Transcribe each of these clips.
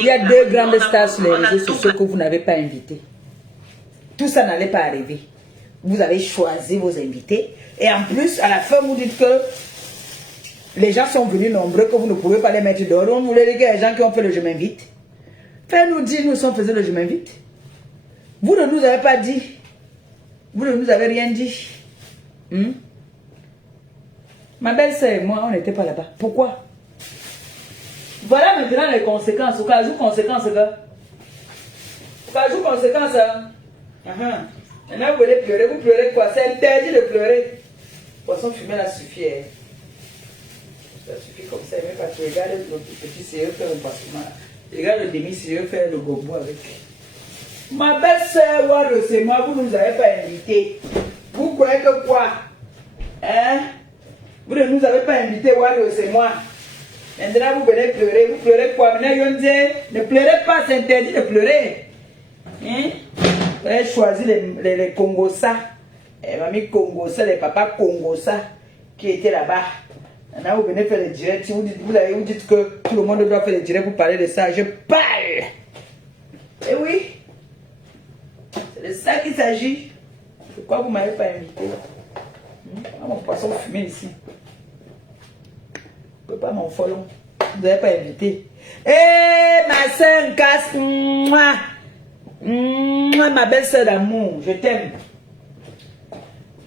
Il y a deux grandes stars sur les réseaux sociaux que vous n'avez pas invitées. Tout ça n'allait pas arriver. Vous avez choisi vos invités. Et en plus, à la fin, vous dites que les gens sont venus nombreux, que vous ne pouvez pas les mettre dehors. Donc, vous voulez dire qu'il y a des gens qui ont fait le je m'invite. Faites-nous dire, nous sommes faisant le je m'invite. Vous ne nous avez pas dit. Vous ne nous avez rien dit. Ma belle-sœur et moi, on n'était pas là-bas. Pourquoi? Voilà maintenant les conséquences. Au cas où conséquences, au cas où conséquences. Maintenant, vous voulez pleurer. Vous pleurez quoi? C'est interdit de pleurer. Poisson fumé là suffit. Ça suffit comme ça. Mais pas tu regardes le petit sérieux faire un passement. Regarde le demi-sérieux faire le gobo avec. Ma belle-sœur, c'est moi, vous ne nous avez pas invités. Vous croyez que quoi? Hein? Vous ne nous avez pas invités, c'est moi. Maintenant, vous venez pleurer. Vous pleurez quoi? Maintenant, ne pleurez pas, c'est interdit de pleurer. Hein? Vous avez choisi les Congosa. Mamie Congosa, les papas Congosa qui étaient là-bas. Maintenant, vous venez faire les directs. Vous dites que tout le monde doit faire les directs pour parler de ça. Je parle. Eh oui. C'est de ça qu'il s'agit. Pourquoi vous ne m'avez pas invité? Mon poisson fumé ici. Vous ne pouvez pas m'en follow. Vous n'avez pas invité. Eh, ma soeur casse. Ma belle-soeur d'amour, je t'aime.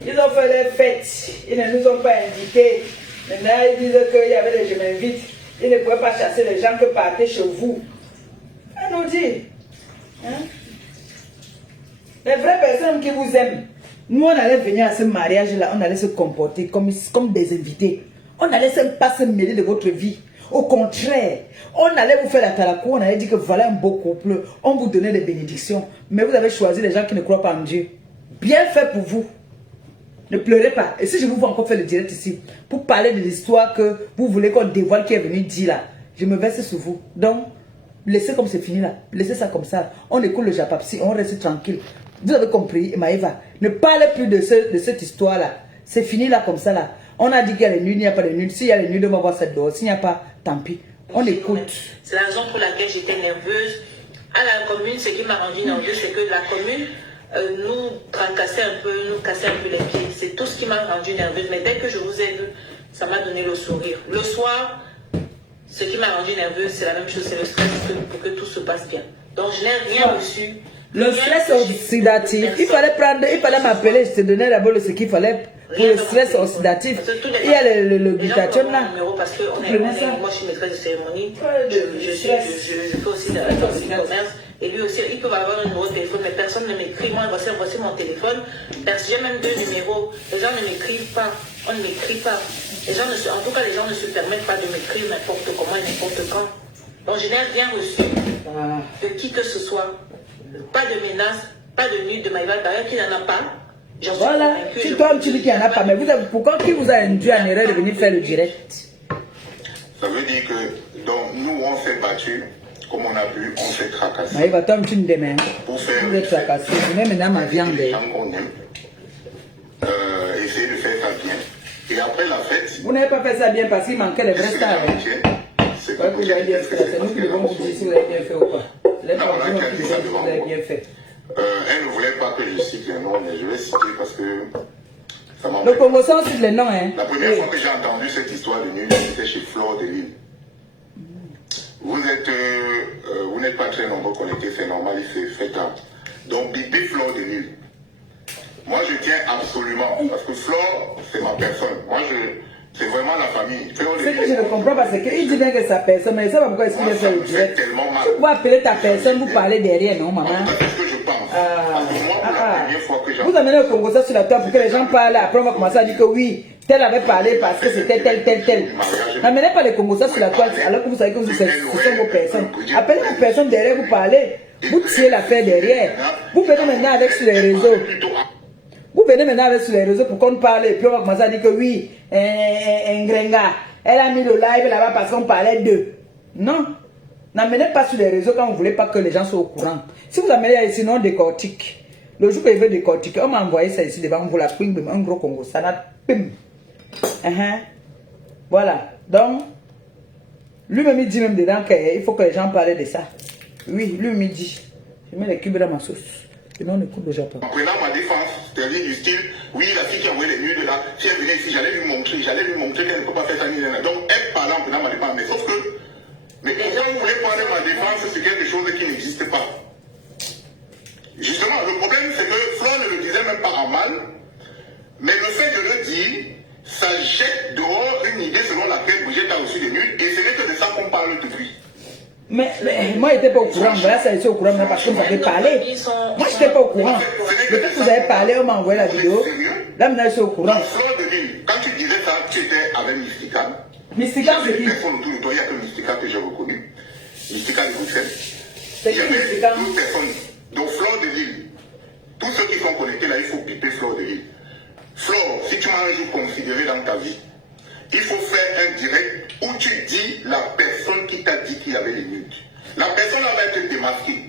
Ils ont fait les fêtes. Ils ne nous ont pas invités. Maintenant, ils disent qu'il y avait des je m'invite. Ils ne pouvaient pas chasser les gens que partaient chez vous. Elle nous dit. Hein? Les vraies personnes qui vous aiment. Nous, on allait venir à ce mariage-là, on allait se comporter comme des invités. On allait pas se mêler de votre vie. Au contraire, on allait vous faire la talakou, on allait dire que voilà un beau couple, on vous donnait des bénédictions. Mais vous avez choisi les gens qui ne croient pas en Dieu. Bien fait pour vous. Ne pleurez pas. Et si je vous vois encore faire le direct ici, pour parler de l'histoire que vous voulez qu'on dévoile qui est venu dire là, je me verse sur vous. Donc, laissez comme c'est fini là. Laissez ça comme ça. On écoute le Japapsi, on reste tranquille. Vous avez compris, Maëva. Ne parlez plus de cette histoire-là. C'est fini là comme ça là. On a dit qu'il y a les nuls, il n'y a pas de nuls. S'il y a les nuls, on va voir cette dehors. S'il n'y a pas, tant pis. On écoute. C'est la raison pour laquelle j'étais nerveuse. À la commune, ce qui m'a rendu nerveuse, c'est que la commune nous tracassait un peu, nous cassait un peu les pieds. C'est tout ce qui m'a rendu nerveuse. Mais dès que je vous ai vu, ça m'a donné le sourire. Le soir, ce qui m'a rendu nerveuse, c'est la même chose, c'est le stress pour que tout se passe bien. Donc je n'ai rien reçu. Le stress oxydatif, il fallait m'appeler, je te donnais d'abord ce qu'il fallait pour le stress oxydatif. Il y a le glutathione là. Parce que moi je suis maîtresse de cérémonie, je fais aussi de commerce. Et lui aussi, il peut avoir un numéro de téléphone, mais personne ne m'écrit. Moi, voici mon téléphone. J'ai même 2 numéros. Les gens ne m'écrivent pas. On ne m'écrit pas. En tout cas, les gens ne se permettent pas de m'écrire n'importe comment et n'importe quand. Donc, je n'ai rien reçu de qui que ce soit. Pas de menace, pas de nuit de Maïva. D'ailleurs, qu'il n'y en a pas. Voilà. Si toi, tu dis qu'il n'y en a pas, mais pourquoi qui vous a induit en erreur de venir faire le direct? Ça veut dire que, donc, nous, on s'est battus. Comme on a pu, on s'est tracassé. Il va tomber une demain. Pour faire vous êtes tracassé. Vous même maintenant ma viande. Les gens qu'on aime. Essayer de faire ça bien. Et après la fête. Vous n'avez pas fait ça bien parce qu'il manquait les vrais stars. C'est pas que vous avez bien fait. C'est nous qui devons vous dire si vous avez bien fait ou pas. Les gens qui disent que vous avez bien fait. Elle ne voulait pas que je cite les noms, mais je vais citer parce que ça m'a. Le Congo sans cite les noms, hein. La première fois que j'ai entendu cette histoire de nuit, c'était chez Flore de Lille. Vous n'êtes pas très nombreux connectés, c'est normal, il s'est fait tard. Donc, Bébé Flore de Lille. Moi, je tiens absolument, parce que Flore, c'est ma personne. Moi, c'est vraiment la famille. Ce que je ne comprends pas, c'est qu'il dit bien que c'est sa personne, mais je ne sais pas pourquoi est-ce qu'il est fait le direct. Tellement mal. Vous appeler ta personne, vous parlez derrière, non, maman? C'est ce que je pense. Parce que moi, pour la première fois que j'ai... Vous amenez le Congo ça sur la table pour que les gens parlent, après on va commencer à dire que oui, tel avait parlé parce que c'était tel. N'amenez pas les Congo ça sur la toile alors que vous savez que ce sont vos personnes. Appelez une personne derrière, vous parlez, vous tirez l'affaire derrière. Vous venez maintenant avec sur les réseaux. Vous venez maintenant avec sur les réseaux pour qu'on parle et puis on va commencer à dire que oui, Ngrenga, elle a mis le live là-bas parce qu'on parlait d'eux. Non. N'amenez pas sur les réseaux quand vous ne voulez pas que les gens soient au courant. Si vous amenez sinon on décortique. Le jour que je veux décortiquer, on m'a envoyé ça ici devant vous, la ping, un gros Congo salade, pim. Voilà. Donc, Lui-même, il dit même dedans qu'il faut que les gens parlent de ça. Oui, lui me dit. Je mets les cubes dans ma sauce. Et nous, on écoute le Japon. En prenant ma défense, c'est-à-dire du style, oui, la fille qui a envoyé les nudes là, si elle venait ici, j'allais lui montrer qu'elle ne peut pas faire ça ni rien. Donc, elle parlait en prenant ma défense. Mais sauf que, mais pourquoi vous voulez prendre ma défense, c'est quelque chose qui n'existe pas. Justement, le problème, c'est que Flo ne le disait même pas en mal, mais le fait de le dire, ça jette dehors une idée selon laquelle Brigitte a reçu des nudes, et ce n'est que de ça qu'on parle depuis. Mais moi, je n'étais pas au courant. Voilà, ça a été au courant parce que vous avez parlé. Moi, je n'étais pas au courant. Le fait que vous avez parlé, on m'a envoyé la vidéo. Là, maintenant, je suis au courant. Donc, Fleur de Lille, quand tu disais ça, tu étais avec Mystica. Mystica, c'est qui? Personne autour de toi, il n'y a que Mystica que j'ai reconnu. Mystica de Bruxelles. C'est qui Mystica? Toute personne. Donc, Fleur de Lille, tous ceux qui sont connectés là, il faut piper Fleur de Lille. Fleur, si tu m'as un jour considéré dans ta vie, il faut faire un direct où tu dis la personne qui t'a dit qu'il avait les nudes. La personne là va être démasquée.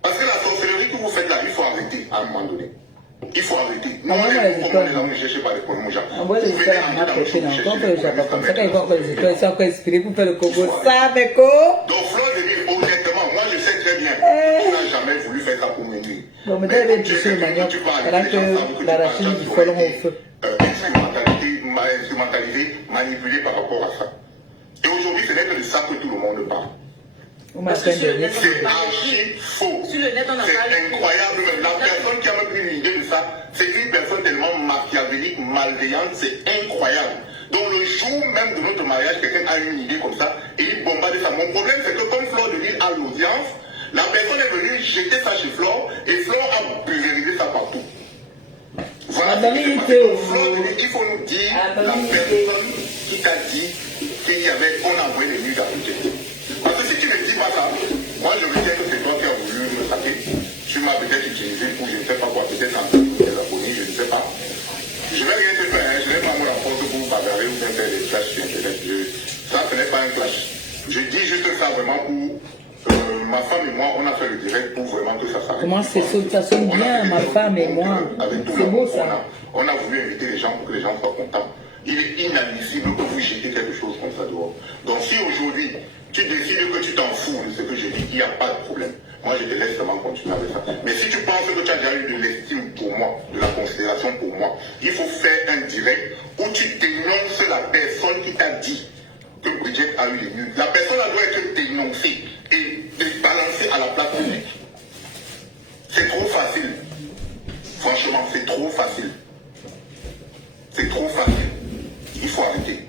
Parce que la sorcellerie que vous faites là, il faut arrêter à un moment donné. Il faut arrêter. Non, on est là, on ne cherche pas les pronoms. Envoie les histoires à ma personne. On fait le Japon comme ça. Quand ils vont faire les histoires, ils sont encore inspirés pour faire le Congo. Ça, Beko. Donc, Fleur de Lille, honnêtement, moi je sais très bien. Tu n'as jamais voulu faire ça pour me nuire. Bon, mais t'avais touché le manioc pendant que la rachine du colon au feu. Instrumentalisé, manipulé par rapport à ça. Et aujourd'hui, ce n'est que de ça que tout le monde parle. C'est archi faux. C'est incroyable. La personne qui a même une idée de ça, c'est une personne tellement machiavélique, malveillante, c'est incroyable. Donc le jour même de notre mariage, quelqu'un a une idée comme ça et il bombarde ça. Mon problème, c'est que comme Fleur de Lille a l'audience, la personne est venue jeter ça chez Fleur et Fleur a pulvérisé ça partout. Voilà, il faut nous dire la personne qui t'a dit qu'on a envoyé les nudes à Brigitte. Parce que si tu ne dis pas ça, moi je veux dire que c'est toi qui as voulu me saquer. Tu m'as peut-être utilisé pour je ne sais pas quoi, peut-être en train de des abonnés, je ne sais pas. Je ne vais rien te faire, je ne vais pas me rapporter pour vous bagarrer ou bien faire des clashs sur Internet. Ça, ce n'est pas un clash. Je dis juste ça vraiment pour... ma femme et moi, on a fait le direct pour vraiment que ça s'arrête. Comment ça sonne bien, ma femme et moi. C'est beau ça. On a voulu inviter les gens pour que les gens soient contents. Il est inadmissible que vous jetez quelque chose comme ça dehors. Donc si aujourd'hui, tu décides que tu t'en fous de ce que je dis, il n'y a pas de problème. Moi, je te laisse seulement continuer avec ça. Mais si tu penses que tu as déjà eu de l'estime pour moi, de la considération pour moi, il faut faire un direct où tu dénonces la personne qui t'a dit que Brigitte a eu les nudes. La personne doit être dénoncée et balancée à la place publique. C'est trop facile. Franchement, c'est trop facile. C'est trop facile. Il faut arrêter.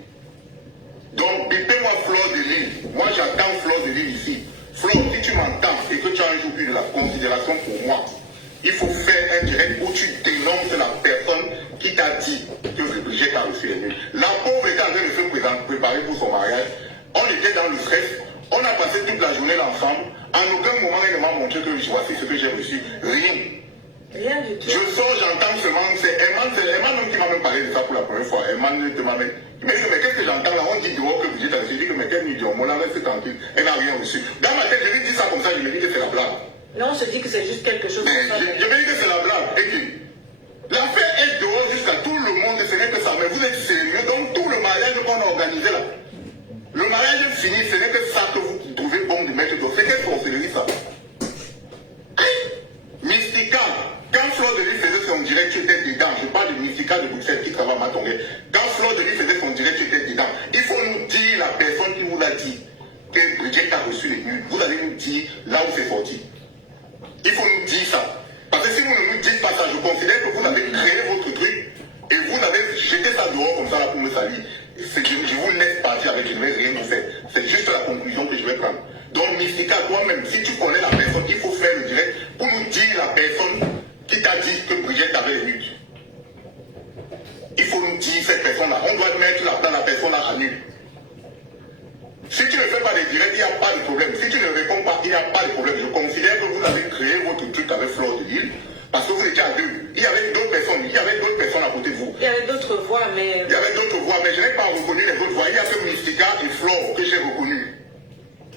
Donc, bipez-moi Fleur de Lille. Moi, j'attends Fleur de Lille ici. Fleur, si tu m'entends et que tu as un jour eu de la considération pour moi, il faut faire un direct où tu dénonces la personne qui t'a dit que Brigitte a reçu les nudes. La pauvre était en train de se préparer pour son mariage. On était dans le stress. On a passé toute la journée ensemble. En aucun moment, elle ne m'a montré que voici ce que j'ai reçu. Rien. Rien du tout. Je sors, j'entends seulement, c'est Emman même qui m'a même parlé de ça pour la première fois. Emman ne m'a même... Mais qu'est-ce que j'entends là? On dit dehors que Brigitte a reçu. Je dis que mais quel idiot, mon âme reste tranquille. Elle n'a rien reçu. Dans ma tête, je lui dis ça comme ça, je me dis que c'est la blague. Non, on se dit que c'est juste quelque chose. Je me dis que c'est la blague. Et que l'affaire est dehors jusqu'à tout le monde, ce n'est que ça. Mais vous êtes sérieux, donc tout le mariage qu'on a organisé là. Le mariage est fini, ce n'est que ça que vous trouvez bon de mettre dehors. C'est quelle sorcellerie ça? Mystica, quand Fleur de Lille faisait son direct, tu étais dedans. Je parle de Mystica de Bruxelles qui travaille à Matongué. Quand Fleur de Lille faisait son direct, tu étais dedans. Il faut nous dire la personne qui vous l'a dit que Brigitte a reçu les nudes. Vous allez nous dire là où c'est sorti. Il faut nous dire ça. Parce que si vous ne nous dites pas ça, je considère que vous avez créé votre truc et vous avez jeté ça dehors comme ça là pour me salir. Je vous laisse partir avec, je ne vais rien vous faire. C'est juste la conclusion que je vais prendre. Donc, Mystica, toi-même, si tu connais la personne, il faut faire le direct pour nous dire la personne qui t'a dit que Brigitte avait les nudes. Il faut nous dire cette personne-là. On doit mettre la personne-là à nu. Si tu ne fais pas les directs, il n'y a pas de problème. Si tu ne réponds pas, il n'y a pas de problème. Je considère que vous avez créé votre truc avec Fleur de Lille. Parce que vous étiez à deux. Il y avait d'autres personnes. Il y avait d'autres personnes à côté de vous. Il y avait d'autres voix, mais... Il y avait d'autres voix, mais je n'ai pas reconnu les autres voix. Il y a que Mystica et Fleur que j'ai reconnu.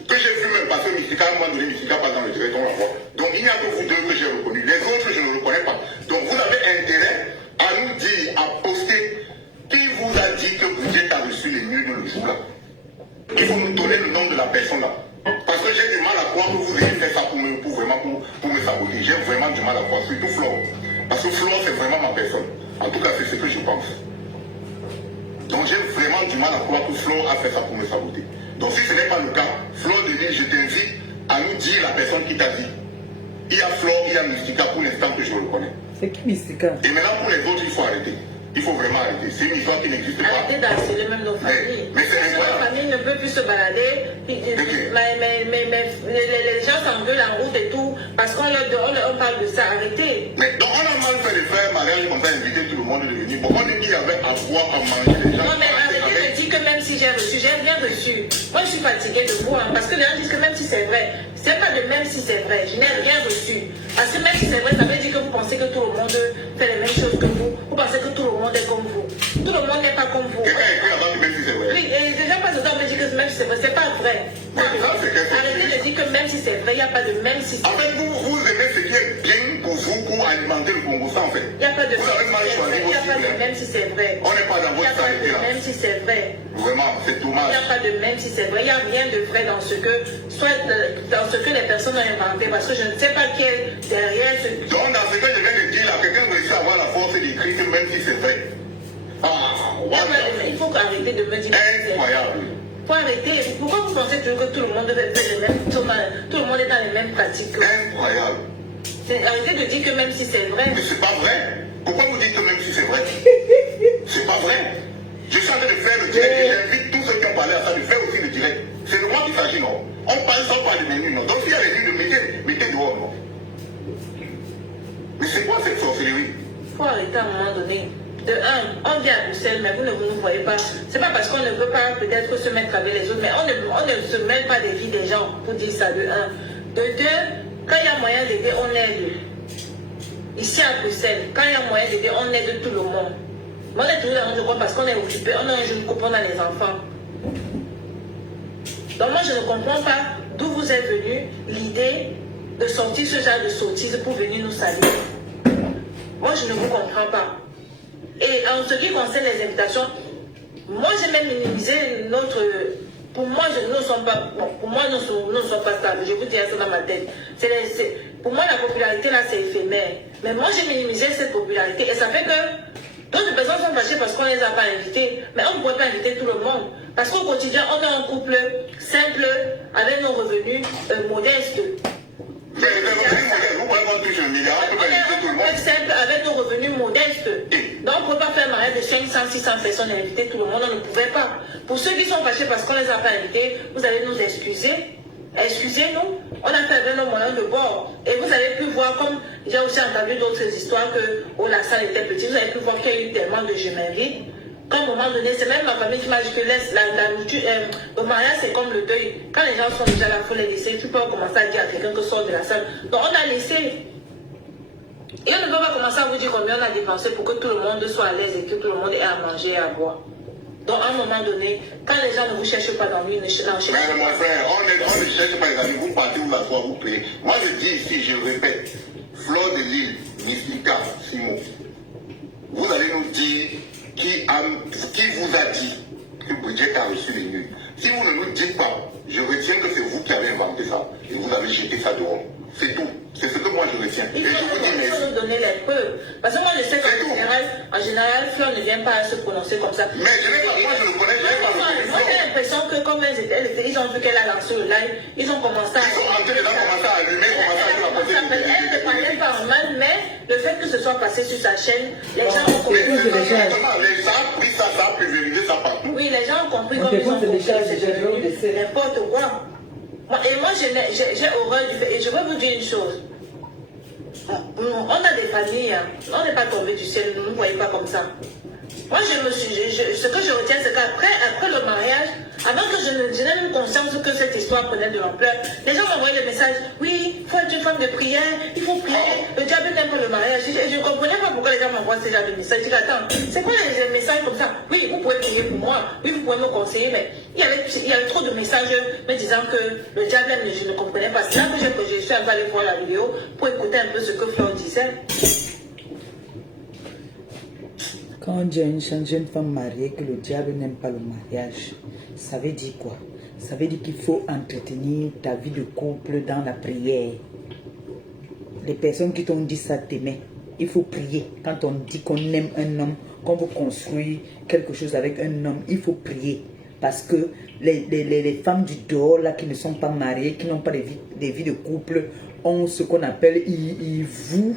Que j'ai vu même parce que Mystica, à un moment donné, Mystica passe dans le direct, on la voit. Donc il n'y a que vous deux que j'ai reconnu. Les autres, je ne reconnais pas. Donc vous avez intérêt à nous dire, à poster qui vous a dit que Brigitte a reçu les nudes le jour-là. Il faut nous donner le nom de la personne là. Parce que j'ai du mal à croire que vous ayez fait ça pour me saboter. J'ai vraiment du mal à croire, surtout Flore. Parce que Flore, c'est vraiment ma personne. En tout cas, c'est ce que je pense. Donc j'ai vraiment du mal à croire que Flore a fait ça pour me saboter. Donc si ce n'est pas le cas, Flore de Lille, je t'invite à nous dire la personne qui t'a dit. Il y a Flore, il y a Mystica pour l'instant que je le connais. C'est qui Mystica? Et maintenant pour les autres, il faut arrêter. Il faut vraiment arrêter. C'est une histoire qui n'existe pas. Arrêtez d'harceler même nos familles. Mais c'est incroyable. Nos familles ne peuvent plus se balader. Les gens s'engueulent en route et tout. Parce qu'on parle de ça. Arrêtez. Mais donc on a mal fait de faire mariage comme ça, inviter tout le monde de venir. Bon, on est dit avec à boire, à manger les gens. Non mais arrêtez de dire que même si j'ai reçu, j'ai rien reçu. Moi je suis fatiguée de vous. Parce que les gens disent que même si c'est vrai. C'est pas de même si c'est vrai. Je n'ai rien reçu. Parce que même si c'est vrai, ça veut dire que vous pensez que tout le monde fait les mêmes choses que vous. Vous pensez que tout le monde est comme vous. Tout le monde n'est pas comme vous. Quelqu'un écrit avant que même si c'est vrai. Oui, et les gens passent le temps à me dire que même si c'est vrai, c'est pas vrai. Arrêtez de dire que même si c'est vrai, il n'y a pas de même si c'est vrai. En fait, vous aimez ce qui est bien pour vous pour alimenter le Congo, ça en fait. Il n'y a pas de vous avez mal choisi vos cibles. même si c'est vrai. On n'est pas dans votre sanité là. Même si c'est vrai. Vraiment, c'est dommage. Il n'y a pas de même si c'est vrai. Il n'y a rien de vrai dans ce que, dans ce que les personnes ont inventé. Parce que je ne sais pas qui est derrière ce. Donc, dans ce que je viens de dire là, quelqu'un réussit à avoir la force d'écrire que même si c'est vrai. Il faut arrêter de me dire. Incroyable. Il faut arrêter. Pourquoi vous pensez toujours que tout le monde fait les mêmes, tout le monde est dans les mêmes pratiques? Incroyable. Arrêtez de dire que même si c'est vrai. Mais c'est pas vrai. Pourquoi vous dites que même si c'est vrai? C'est pas vrai. Je suis en train de faire le direct et j'invite tous ceux qui ont parlé à ça de faire aussi le direct. C'est de moi qu'il s'agit, non? On parle sans parler de menus, non? Donc s'il y a les lignes, mettez dehors, non? Mais c'est quoi cette sorcellerie? Il faut arrêter à un moment donné. De un, on vient à Bruxelles, mais vous ne nous voyez pas. C'est pas parce qu'on ne veut pas peut-être se mettre avec les autres, mais on ne se mêle pas des vies des gens pour dire ça, de un. De deux, quand il y a moyen d'aider, on aide. Ici à Bruxelles, quand il y a moyen d'aider, on aide tout le monde. Mais on est toujours dans un coin parce qu'on est occupé, on a un jeune copain, on a les enfants. Donc moi je ne comprends pas d'où vous est venue l'idée de sortir ce genre de sottise pour venir nous saluer. Moi je ne vous comprends pas. Et en ce qui concerne les invitations, moi j'ai même minimisé notre... Pour moi, nous ne sommes pas... Bon, pour moi, nous ne sommes pas stables. Je vous dis ça dans ma tête. Pour moi, la popularité là, c'est éphémère. Mais moi, j'ai minimisé cette popularité. Et ça fait que d'autres personnes sont fâchées parce qu'on ne les a pas invités. Mais on ne pourrait pas inviter tout le monde. Parce qu'au quotidien, on est un couple simple avec nos revenus modestes. Mais les revenus modestes, vous pouvez prendre plus un milliard, vous pouvez inviter tout le monde. Simple avec nos revenus modestes. Donc on ne peut pas faire un mariage de 500, 600 personnes et inviter tout le monde, on ne pouvait pas. Pour ceux qui sont fâchés parce qu'on ne les a pas invités, vous allez nous excuser. Excusez-nous, on a fait avec nos moyens de bord. Et vous avez pu voir, comme j'ai aussi entendu d'autres histoires que la salle était petite, vous avez pu voir qu'il y a eu tellement de je m'invite. Qu'à un moment donné, c'est même ma famille qui m'a dit que le mariage c'est comme le deuil. Quand les gens sont déjà là, il faut les laisser. Tu peux commencer à dire à quelqu'un que sort de la salle. Donc on a laissé. Et on ne peut pas commencer à vous dire combien on a dépensé pour que tout le monde soit à l'aise et que tout le monde ait à manger et à boire. Donc à un moment donné, quand les gens ne vous cherchent pas dans lui, ne cherchent pas. Mais mon frère, on ne cherche pas les amis, vous partez vous asseoir, vous payez. Moi je dis ici, je répète, Flore de Lille, Mystica, Simon, vous allez nous dire qui vous a dit que Bridget a reçu les nuls. Si vous ne nous dites pas, je retiens que c'est vous qui avez inventé ça et vous avez jeté ça dehors. C'est tout. C'est ce que moi je retiens. Il faut nous donner les preuves. Parce que moi je sais qu'en général, Flore ne vient pas à se prononcer comme ça. Mais je n'ai pas, moi je le connais, je n'ai pas le. Moi j'ai l'impression que comme ils ont vu qu'elle a lancé le live, ils ont commencé à... Ils sont entrés dedans, commencé à allumer, commencé à apporter elle ne parlait pas en mal, mais le fait que ce soit passé sur sa chaîne, les gens ont compris. Les gens ont pris ça, ça a pulvérisé ça partout. Oui, les gens ont compris comme ils ont compris. C'est n'importe quoi. Et moi, j'ai horreur du fait. Et je veux vous dire une chose. On a des familles, hein. On n'est pas tombé du ciel, ne nous voyez pas comme ça. Moi, ce que je retiens, c'est qu'après le mariage, avant que je n'ai même conscience que cette histoire prenait de l'ampleur, les gens m'envoyaient des messages. Oui, il faut être une femme de prière, il faut prier, le diable n'aime pas le mariage. Je ne comprenais pas pourquoi les gens m'envoient ces genre de messages. Je dis, attends, c'est quoi les messages comme ça? Oui, vous pouvez prier pour moi, oui, vous pouvez me conseiller, mais il y avait trop de messages me disant que le diable aime, je ne comprenais pas. C'est là que je suis allée voir la vidéo pour écouter un peu ce que Flore disait. Quand on dit à une jeune femme mariée que le diable n'aime pas le mariage, ça veut dire quoi? Ça veut dire qu'il faut entretenir ta vie de couple dans la prière. Les personnes qui t'ont dit ça t'aimaient. Il faut prier. Quand on dit qu'on aime un homme, qu'on veut construire quelque chose avec un homme, il faut prier. Parce que les femmes du dehors, là, qui ne sont pas mariées, qui n'ont pas des vies de couple, ont ce qu'on appelle, ils vous...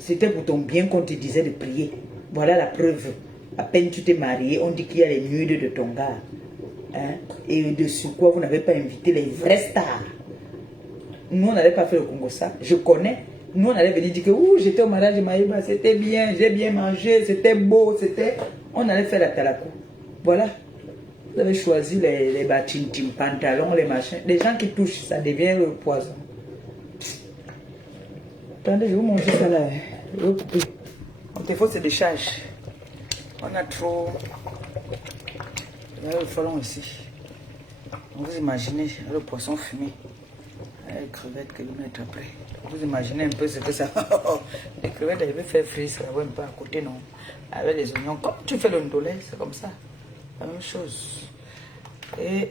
C'était pour ton bien qu'on te disait de prier. Voilà la preuve. À peine tu t'es marié, on dit qu'il y a les nudes de ton gars. Hein? Et de sur quoi vous n'avez pas invité les vrais stars. Nous, on n'avait pas fait le Congo ça. Je connais. Nous, on allait venir dire que j'étais au mariage de Maïba, c'était bien, j'ai bien mangé, c'était beau, c'était... On allait faire la talakou. Voilà. Vous avez choisi les batintim, pantalons, les machins. Les gens qui touchent, ça devient le poison. Attendez, je vais vous montrer ça là. Je vais vous couper. Mon téléphone se décharge. On a trop... Il y a le frelon ici. Vous imaginez le poisson fumé. Les crevettes que vous mettez après. Vous imaginez un peu ce que ça... Les crevettes, elles veulent faire frire, ça va un peu à côté, non? Avec les oignons. Comme tu fais le ndolé, c'est comme ça. La même chose. Et...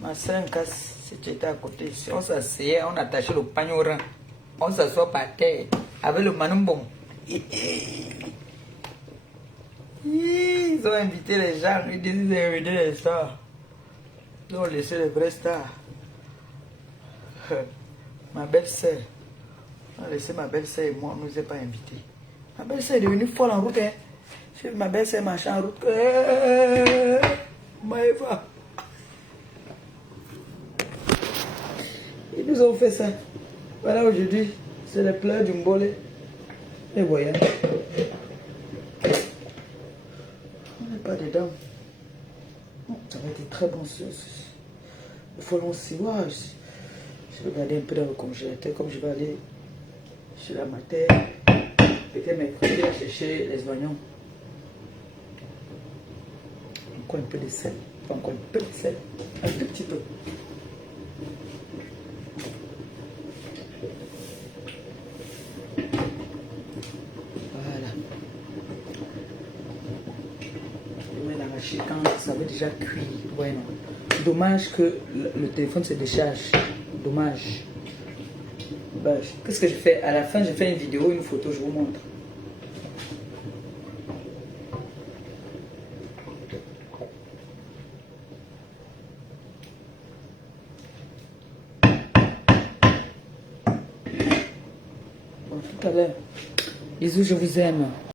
Ma soeur, si tu étais à côté, si on s'asseyait, on attachait le panier au rein. On s'assoit par terre avec le manumbon. Ils ont invité les gens, ils disent qu'ils ont invité les stars. Ils ont laissé les vrais stars. Ma belle-sœur, on a laissé ma belle-sœur et moi, on ne nous a pas invités. Ma belle-sœur est devenue folle en route. Hein. Ma belle-sœur marche en route. Maëva. Ils nous ont fait ça. Voilà, aujourd'hui, c'est les pleurs du Mbolé. Et voyons. On n'est pas dedans. Ça va être très bon. Il faut lancer. Je vais regarder un peu dans le congélateur, comme je vais aller chez la mater. Peut-être mercredi à chercher les oignons. Encore un peu de sel. Encore un peu de sel. Un tout petit peu. Quand ça avait déjà cuit. Ouais, non. Dommage que le téléphone se décharge. Dommage. Ben, qu'est-ce que je fais? À la fin, je fais une vidéo, une photo, je vous montre. Bon, tout à l'heure. Bisous, je vous aime.